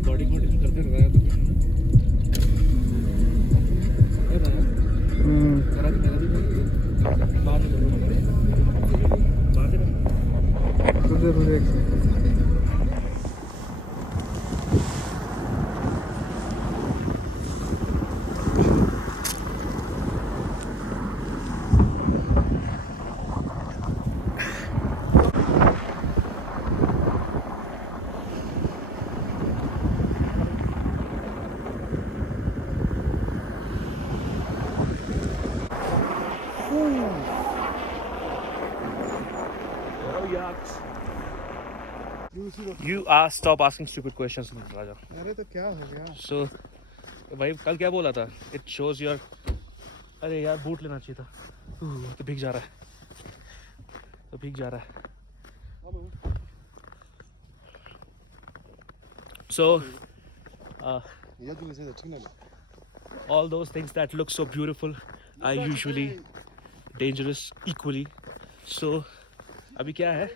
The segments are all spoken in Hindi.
रिकॉर्डिंग करते रहा तो कुछ करा मेरा भी बाहर You are stop asking stupid questions, Raja. अरे तो क्या हो गया? So, भाई कल क्या बोला था? It shows your. अरे यार बूट लेना चाहिए था. तो भीग जा रहा है. So, all those things that look so beautiful are usually dangerous equally. So, अभी क्या है?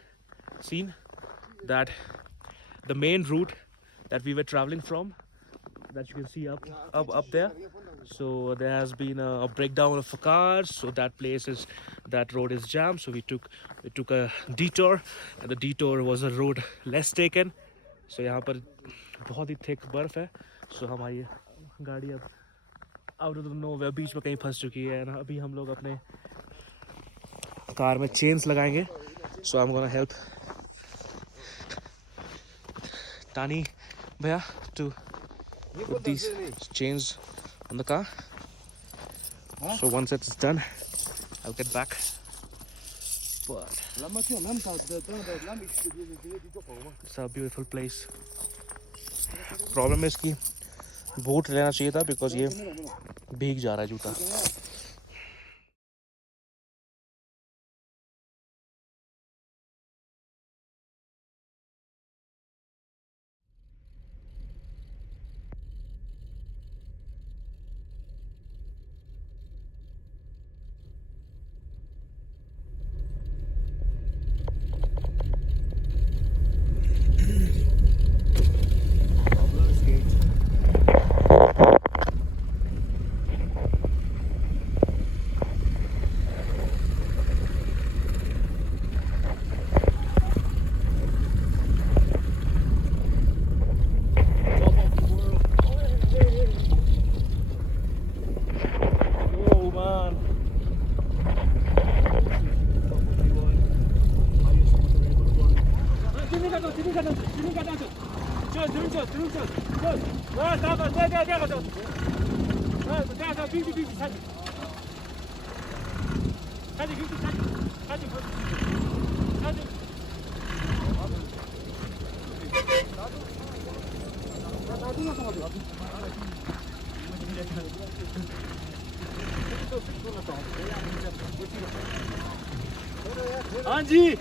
Scene that the main route that we were traveling from, that you can see up there. So there has been a breakdown of a car. So that road is jammed. So we took a detour, and the detour was a road less taken. So यहाँ पर बहुत ही thick बर्फ है. So हमारी गाड़ी अब out of nowhere बीच में कहीं फंस चुकी है. And अभी हम लोग अपने कार में chains लगाएंगे. So I'm gonna help Tani Bhaiya to put these chains on the car. So once it's done, I'll get back. But it's a beautiful place. Problem is कि boot लेना चाहिए था because ये भीग जा रहा है जूता. हाँ जी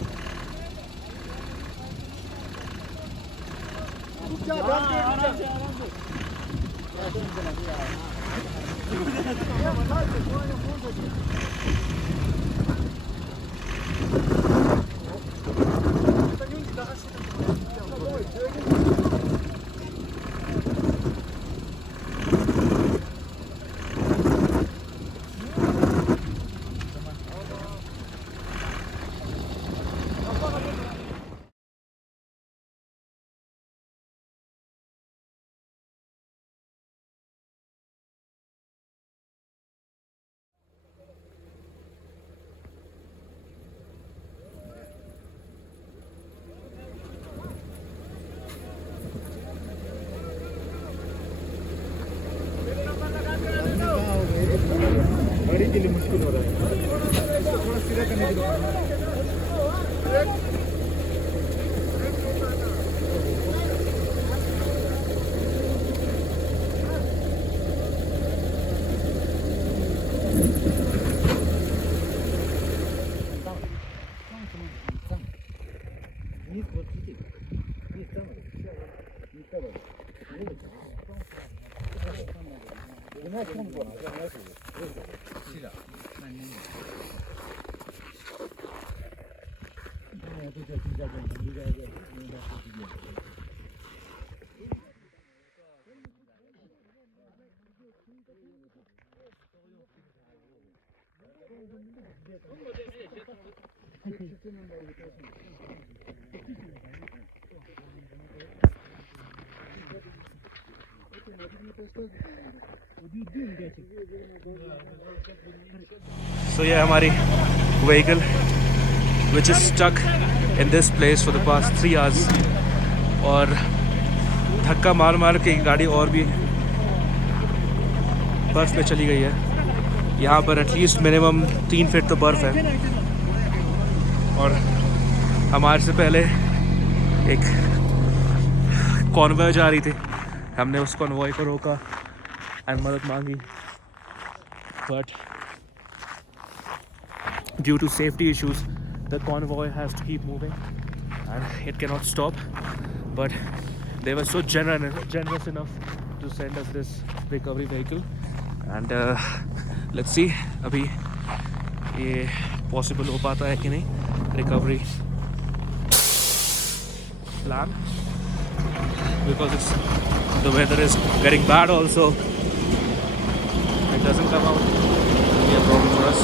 गाड़ी के लिए मुश्किल हो रहा है. इसको थोड़ा सीधा करने के लिए So yeah, हमारी vehicle which is stuck in this place for the past 3 hours और धक्का मार मार के गाड़ी और भी बर्फ़ में चली गई है। यहाँ पर एटलीस्ट मिनिमम 3 फीट तो बर्फ़ है और हमारे से पहले एक कॉन्वॉय जा रही थी। हमने उस कॉन्वॉय को रोका एंड मदद मांगी, but due to safety issues the convoy has to keep moving and it cannot stop, but they were so generous enough to send us this recovery vehicle and let's see अभी ये possible हो पाता है कि नहीं recovery plan, because the weather is getting bad also. If it doesn't come out, it will be a problem for us.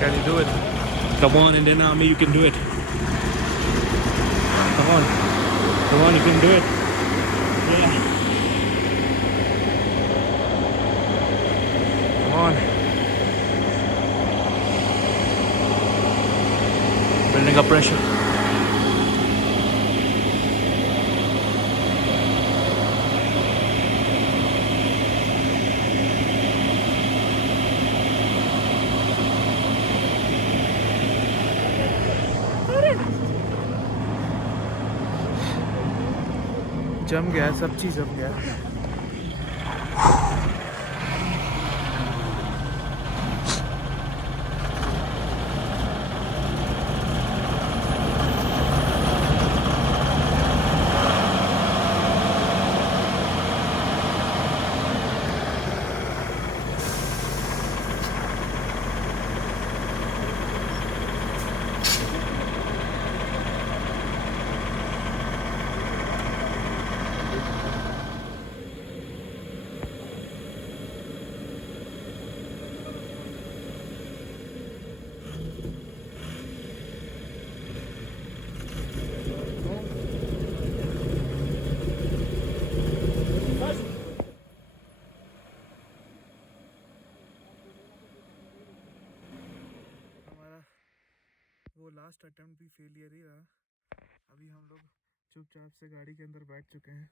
Can you do it? Come on, Indian Army, you can do it. Come on. Come on, you can do it. Yeah. Come on. Building up pressure. जम गया, सब चीज़ जम गया। वो लास्ट अटेम्प्ट भी फेलियर ही रहा। अभी हम लोग चुपचाप से गाड़ी के अंदर बैठ चुके हैं।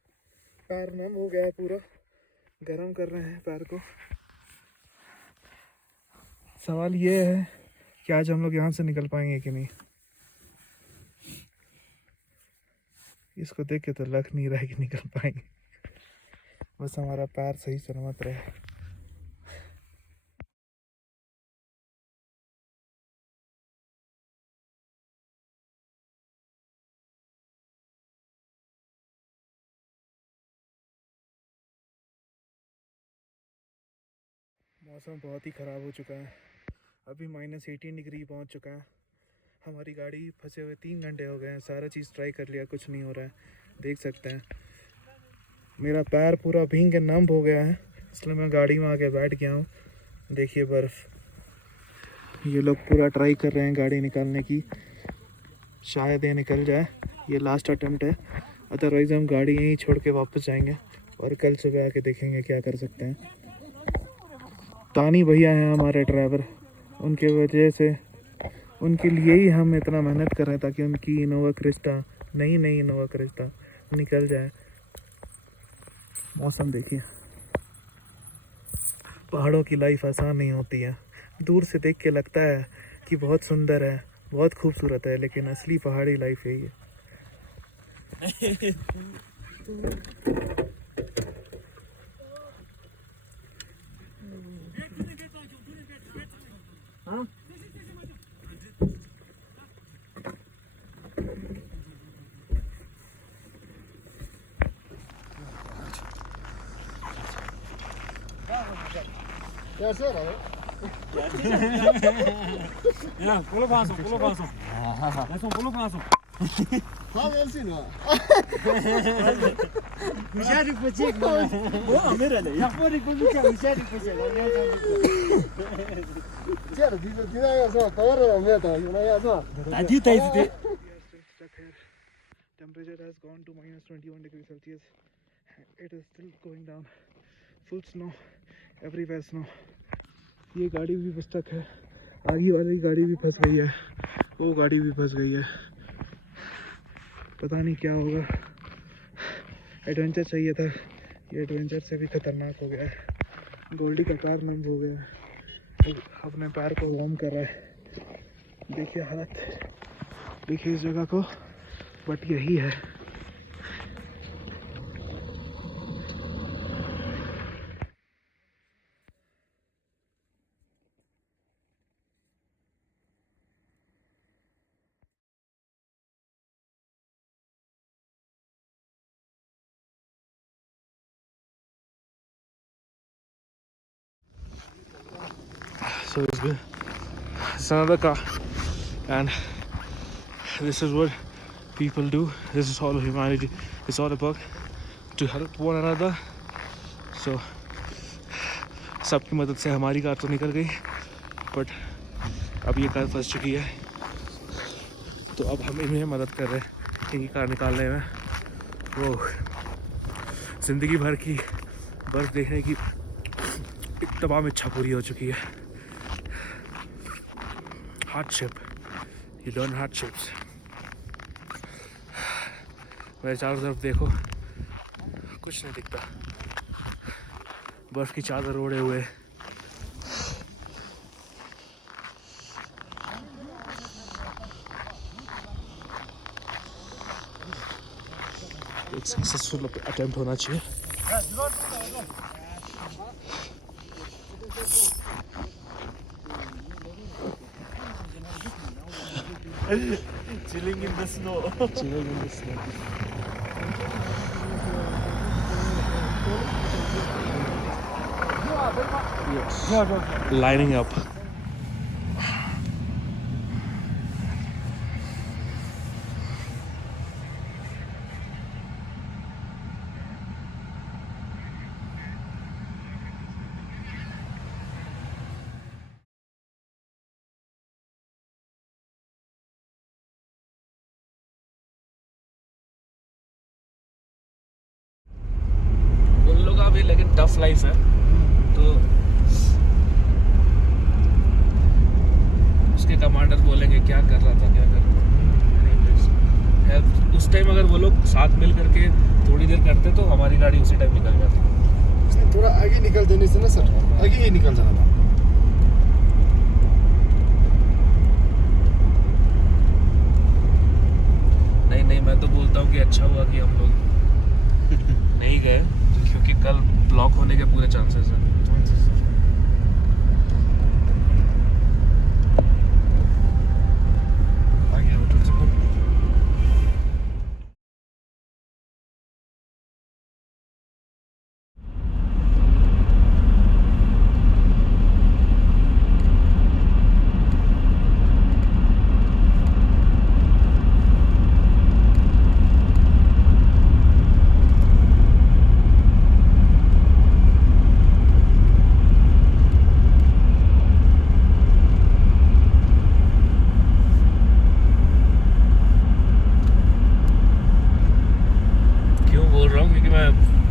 पैर नम हो गया है, पूरा गर्म कर रहे हैं पैर को। सवाल ये है कि आज हम लोग यहाँ से निकल पाएंगे कि नहीं। इसको देख के तो लग नहीं रहा है कि निकल पाएंगे, बस हमारा पैर सही सलामत रहे। मौसम बहुत ही ख़राब हो चुका है। अभी -18 डिग्री पहुंच चुका है। हमारी गाड़ी फंसे हुए 3 घंटे हो गए हैं। सारा चीज़ ट्राई कर लिया, कुछ नहीं हो रहा है। देख सकते हैं मेरा पैर पूरा भींग के नम हो गया है, इसलिए मैं गाड़ी में आके बैठ गया हूँ। देखिए बर्फ़। ये लोग पूरा ट्राई कर रहे हैं गाड़ी निकालने की, शायद ये निकल जाए। ये लास्ट अटेम्प्ट है, अदरवाइज़ हम गाड़ी यहीं छोड़ के वापस जाएंगे और कल सुबह आके देखेंगे क्या कर सकते हैं। तानी भैया हैं हमारे ड्राइवर, उनके वजह से, उनके लिए ही हम इतना मेहनत कर रहे हैं ताकि उनकी इनोवा क्रिस्टा, नई इनोवा क्रिस्टा निकल जाए। मौसम देखिए, पहाड़ों की लाइफ आसान नहीं होती है। दूर से देख के लगता है कि बहुत सुंदर है, बहुत खूबसूरत है, लेकिन असली पहाड़ी लाइफ यही है। Ya, pulo paso. Langsung pulo paso. Bisa dipecik. Oh, merah deh. Ya, mau dipecik, bisa dipecik. Tadi itu. Temperature has gone to minus 21 degrees Celsius. It is still going down. Full snow. Everywhere snow. ये गाड़ी भी स्टक है. आगे वाली गाड़ी भी फंस गई है. वो गाड़ी भी फंस गई है. पता नहीं क्या होगा. एडवेंचर चाहिए था. ये एडवेंचर से भी खतरनाक हो गया है. गोल्डी का पैर नम हो गया है. अपने पैर को वार्म कर रहा है. देखिए हालत. देखिए इस जगह को. बट यही है. So it's another car, and this is what people do. This is all humanity. It's all about to help one another. So सबकी मदद से हमारी कार तो निकल गई, बट अब ये कार फंस चुकी है. तो अब हम इन्हें मदद कर रहे हैं इनकी कार निकालने में. वो जिंदगी भर की बर्फ देखने की एक तमाम इच्छा पूरी हो चुकी है. Hardship. You learn hardships. मेरे चारों तरफ देखो, कुछ नहीं दिखता. बर्फ की चादर ओढ़े हुए. एक सक्सेसफुल अटेम्प्ट होना चाहिए. Chilling in the snow. Chilling in the snow. Yes. Lining up. उन लोग का भी लेकिन टफ लाइफ है, तो उसके कमांडर बोलेंगे क्या कर रहा था. उस टाइम अगर वो लोग साथ मिल करके थोड़ी देर करते तो हमारी गाड़ी उसी टाइम निकल जाती. थोड़ा आगे निकल देने से ना सर, आगे ही निकल जाना था. नहीं, मैं तो बोलता हूँ कि अच्छा हुआ कि हम लोग नहीं गए, क्योंकि कल ब्लॉक होने के पूरे चांसेस हैं.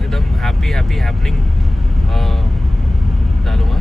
एकदम हैप्पी हैपनिंग डालूंगा.